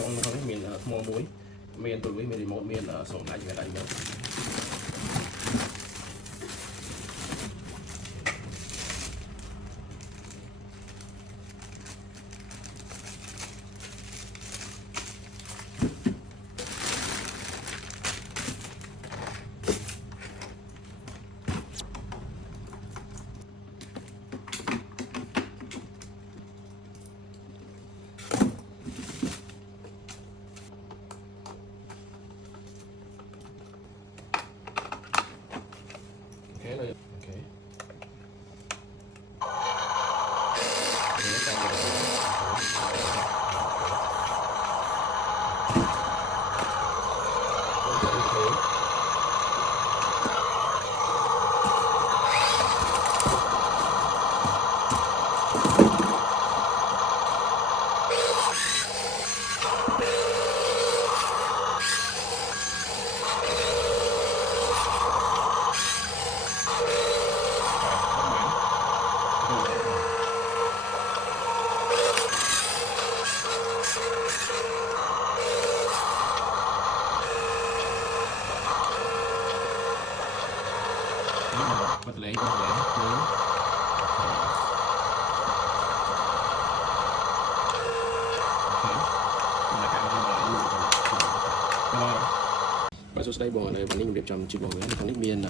trong nó miền mò muối miền tụi miền một miền sổ lại về đây nữa. Okay, okay. Bật lấy và số đây bò này bạn ninh đẹp trong chụp bò với con nick miền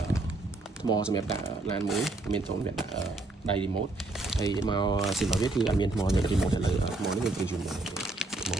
mò xem đã lan muối miền thốn việt đây mốt đây mau xin bảo biết thì ăn miền mò này thì một là lời mò nick miền dùng mò